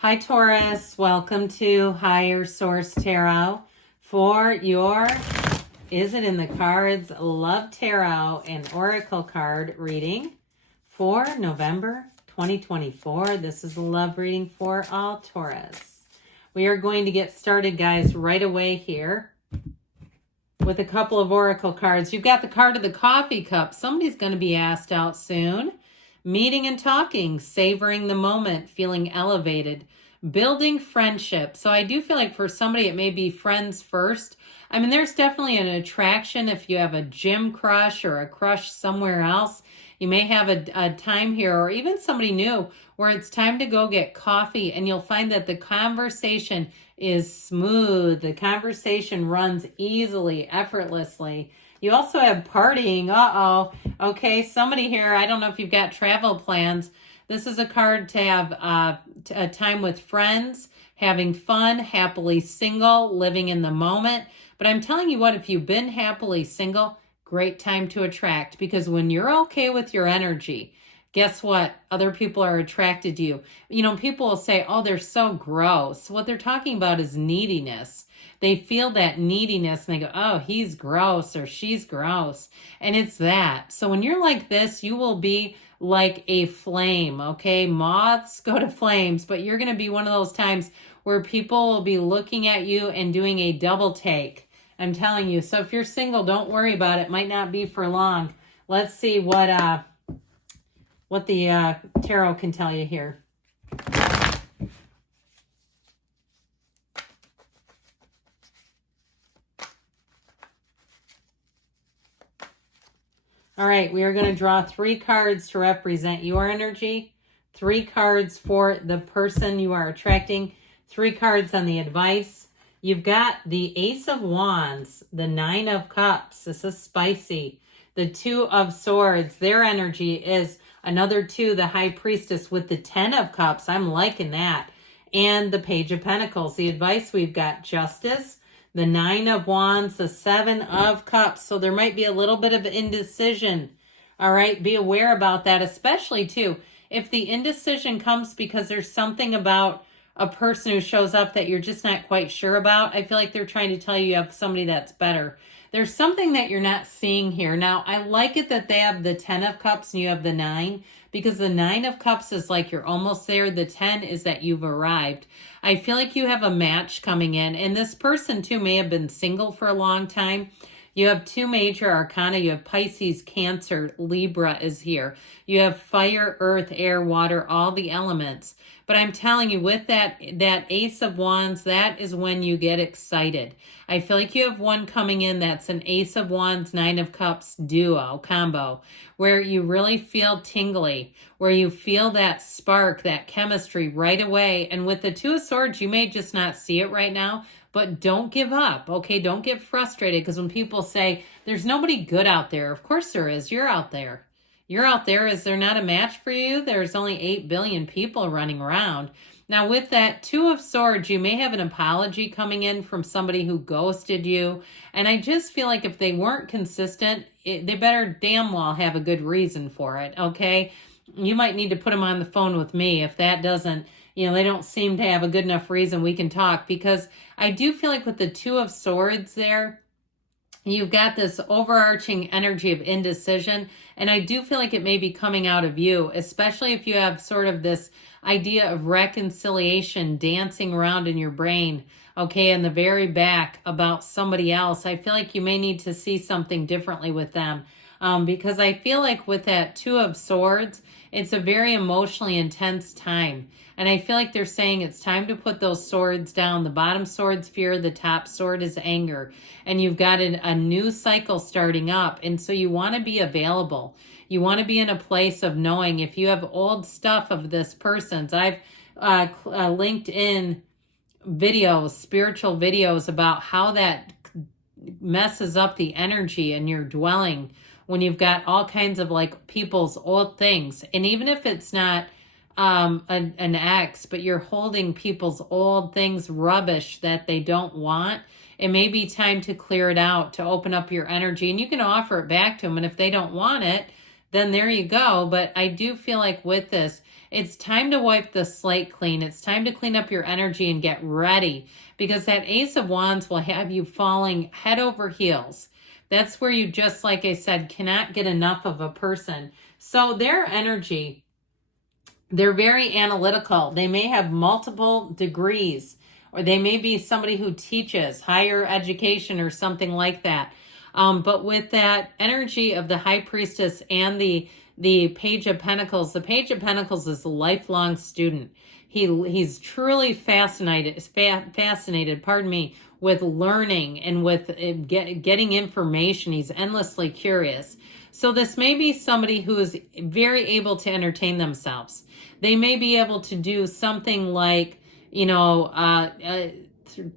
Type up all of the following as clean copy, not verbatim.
Hi, Taurus. Welcome to Higher Source Tarot for your Is It in the Cards Love Tarot and Oracle card reading for November 2024. This is a love reading for all Taurus. We are going to get started, guys, right away here with a couple of Oracle cards. You've got the card of the coffee cup. Somebody's going to be asked out soon. Meeting and talking, savoring the moment, feeling elevated, building friendship. So I do feel like for somebody, it may be friends first. I mean, there's definitely an attraction if you have a gym crush or a crush somewhere else. You may have a time here, or even somebody new, where it's time to go get coffee, and you'll find that the conversation is smooth. The conversation runs easily, effortlessly. You also have partying. Okay, somebody here, I don't know if you've got travel plans. This is a card to have a time with friends, having fun, happily single, living in the moment. But I'm telling you what, if you've been happily single, great time to attract, because when you're okay with your energy, guess what? Other people are attracted to you. You know, people will say, oh, they're so gross. What they're talking about is neediness. They feel that neediness and they go, oh, he's gross or she's gross. And it's that. So when you're like this, you will be like a flame, okay? Moths go to flames, but you're going to be one of those times where people will be looking at you and doing a double take. I'm telling you. So if you're single, don't worry about it. Might not be for long. Let's see what the tarot can tell you here. All right, we are going to draw 3 cards to represent your energy, 3 cards for the person you are attracting, 3 cards on the advice. You've got the Ace of Wands, the 9 of Cups. This is spicy. The 2 of Swords, their energy is another 2, the High Priestess with the 10 of Cups. I'm liking that. And the Page of Pentacles. The advice, we've got Justice, the 9 of Wands, the 7 of Cups. So there might be a little bit of indecision. All right, be aware about that, especially too, if the indecision comes because there's something about a person who shows up that you're just not quite sure about. I feel like they're trying to tell you have somebody that's better. There's something that you're not seeing here. Now, I like it that they have the 10 of Cups and you have the 9, because the 9 of Cups is like you're almost there. The 10 is that you've arrived. I feel like you have a match coming in, and this person too may have been single for a long time. You have 2 major arcana. You have Pisces, Cancer, Libra is here. You have fire, earth, air, water, all the elements. But I'm telling you, with that Ace of Wands, that is when you get excited. I feel like you have one coming in that's an Ace of Wands, 9 of Cups duo, combo, where you really feel tingly, where you feel that spark, that chemistry right away. And with the 2 of Swords, you may just not see it right now, but don't give up, okay? Don't get frustrated, because when people say, there's nobody good out there, of course there is. You're out there. You're out there. Is there not a match for you? There's only 8 billion people running around. Now, with that 2 of Swords, you may have an apology coming in from somebody who ghosted you. And I just feel like if they weren't consistent, they better damn well have a good reason for it, okay? You might need to put them on the phone with me if that doesn't, they don't seem to have a good enough reason. We can talk, because I do feel like with the 2 of Swords there, you've got this overarching energy of indecision, and I do feel like it may be coming out of you, especially if you have sort of this idea of reconciliation dancing around in your brain, okay, in the very back about somebody else. I feel like you may need to see something differently with them, because I feel like with that 2 of Swords, it's a very emotionally intense time. And I feel like they're saying it's time to put those swords down. The bottom sword's fear, the top sword is anger. And you've got a new cycle starting up. And so you want to be available. You want to be in a place of knowing if you have old stuff of this person's. I've linked in videos, spiritual videos, about how that messes up the energy in your dwelling when you've got all kinds of like people's old things. And even if it's not an ex, but you're holding people's old things, rubbish that they don't want, it may be time to clear it out, to open up your energy. And you can offer it back to them. And if they don't want it, then there you go. But I do feel like with this, It's time to wipe the slate clean. It's time to clean up your energy and get ready, because that Ace of Wands will have you falling head over heels. That's where you, just like I said, cannot get enough of a person. So their energy, they're very analytical. They may have multiple degrees, or they may be somebody who teaches higher education or something like that. But with that energy of the High Priestess and the Page of Pentacles, the Page of Pentacles is a lifelong student. He's truly fascinated, pardon me, with learning and with getting information. He's endlessly curious. So this may be somebody who is very able to entertain themselves. They may be able to do something like, a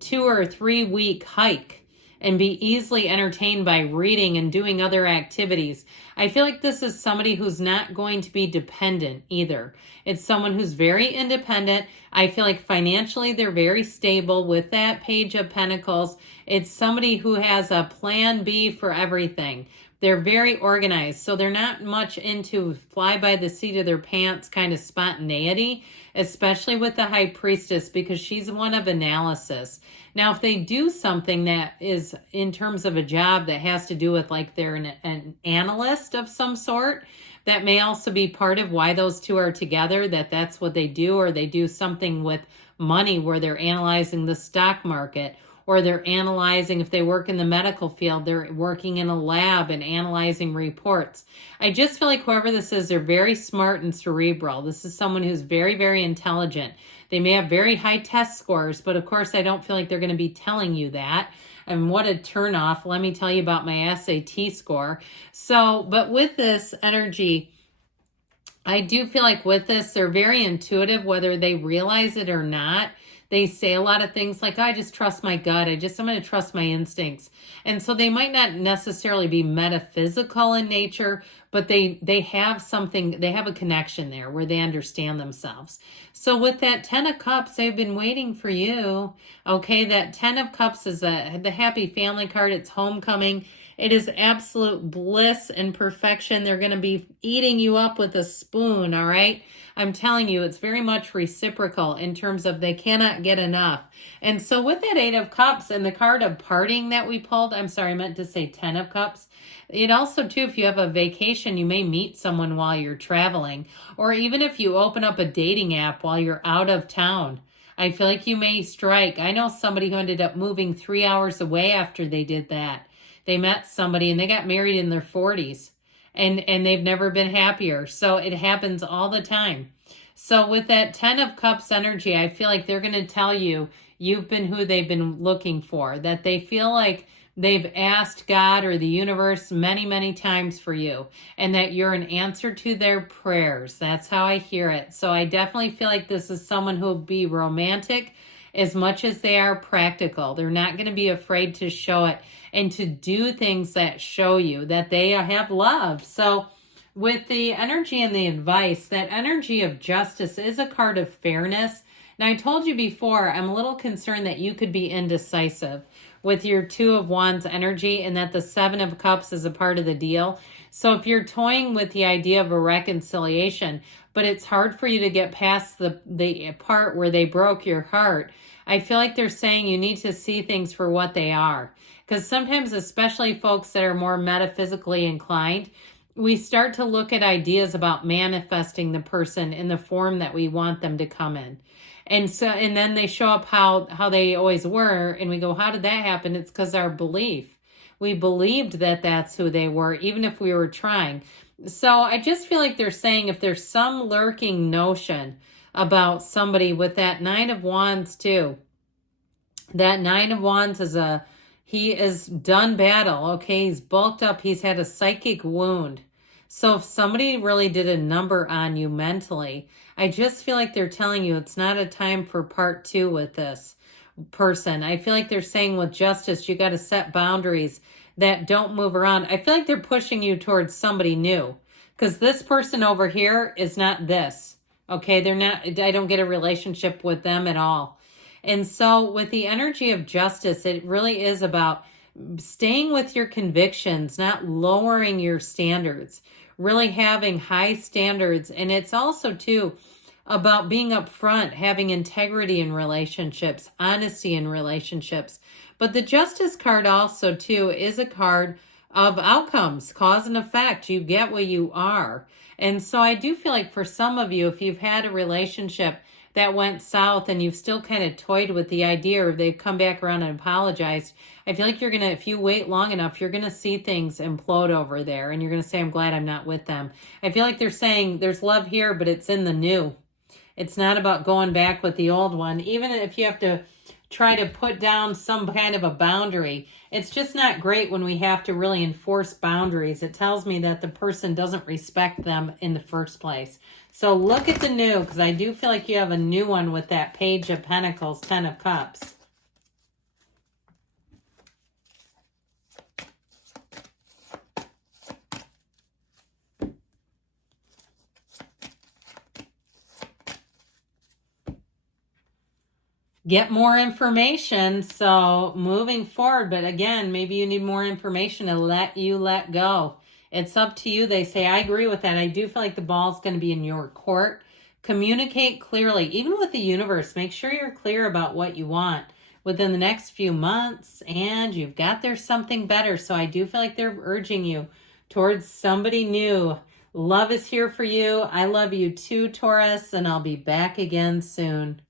2 or 3 week hike and be easily entertained by reading and doing other activities. I feel like this is somebody who's not going to be dependent either. It's someone who's very independent. I feel like financially they're very stable with that Page of Pentacles. It's somebody who has a plan B for everything. They're very organized, so they're not much into fly by the seat of their pants kind of spontaneity, especially with the High Priestess, because she's one of analysis. Now, if they do something that is in terms of a job that has to do with like they're an analyst of some sort, that may also be part of why those two are together, that's what they do, or they do something with money where they're analyzing the stock market, or they're analyzing, if they work in the medical field, they're working in a lab and analyzing reports. I just feel like whoever this is, they're very smart and cerebral. This is someone who's very, very intelligent. They may have very high test scores, but of course I don't feel like they're going to be telling you that. And what a turnoff. Let me tell you about my SAT score. So, but with this energy, I do feel like with this, they're very intuitive, whether they realize it or not. They say a lot of things like, I just trust my gut. I'm going to trust my instincts. And so they might not necessarily be metaphysical in nature, but they have something, they have a connection there where they understand themselves. So with that 10 of Cups, they've been waiting for you. Okay, that 10 of Cups is the happy family card. It's homecoming. It is absolute bliss and perfection. They're going to be eating you up with a spoon, all right? I'm telling you, it's very much reciprocal in terms of they cannot get enough. And so with that 8 of Cups and the card of parting that we pulled, I'm sorry, I meant to say 10 of Cups. It also, too, if you have a vacation, you may meet someone while you're traveling. Or even if you open up a dating app while you're out of town, I feel like you may strike. I know somebody who ended up moving 3 hours away after they did that. They met somebody and they got married in their 40s. And they've never been happier. So it happens all the time. So with that 10 of Cups energy, I feel like they're going to tell you you've been who they've been looking for, that they feel like they've asked God or the universe many, many times for you, and that you're an answer to their prayers. That's how I hear it. So I definitely feel like this is someone who'll be romantic as much as they are practical. They're not going to be afraid to show it and to do things that show you that they have love. So with the energy and the advice, that energy of justice is a card of fairness. Now, I told you before, I'm a little concerned that you could be indecisive with your 2 of Wands energy, and that the 7 of Cups is a part of the deal. So if you're toying with the idea of a reconciliation, but it's hard for you to get past the part where they broke your heart, I feel like they're saying you need to see things for what they are. Because sometimes, especially folks that are more metaphysically inclined, we start to look at ideas about manifesting the person in the form that we want them to come in. And then they show up how they always were, and we go, how did that happen? It's because our belief. We believed that that's who they were, even if we were trying. So I just feel like they're saying if there's some lurking notion about somebody with that 9 of Wands too, that 9 of Wands he is done battle, okay? He's bulked up. He's had a psychic wound. So if somebody really did a number on you mentally, I just feel like they're telling you it's not a time for part 2 with this person. I feel like they're saying with justice, you got to set boundaries that don't move around. I feel like they're pushing you towards somebody new, because this person over here is not this, okay? They're not, I don't get a relationship with them at all. And so with the energy of justice, it really is about staying with your convictions, not lowering your standards, really having high standards. And it's also too, about being upfront, having integrity in relationships, honesty in relationships. But the Justice card also, too, is a card of outcomes, cause and effect. You get what you are. And so I do feel like for some of you, if you've had a relationship that went south and you've still kind of toyed with the idea, or they've come back around and apologized, I feel like you're going to, if you wait long enough, you're going to see things implode over there, and you're going to say, I'm glad I'm not with them. I feel like they're saying there's love here, but it's in the new. It's not about going back with the old one. Even if you have to try to put down some kind of a boundary, it's just not great when we have to really enforce boundaries. It tells me that the person doesn't respect them in the first place. So look at the new, because I do feel like you have a new one with that Page of Pentacles, Ten of Cups. Get more information. So moving forward, but again, maybe you need more information to let you let go. It's up to you. They say, I agree with that. I do feel like the ball's going to be in your court. Communicate clearly, even with the universe. Make sure you're clear about what you want within the next few months, and you've got there something better. So I do feel like they're urging you towards somebody new. Love is here for you. I love you too, Taurus, and I'll be back again soon.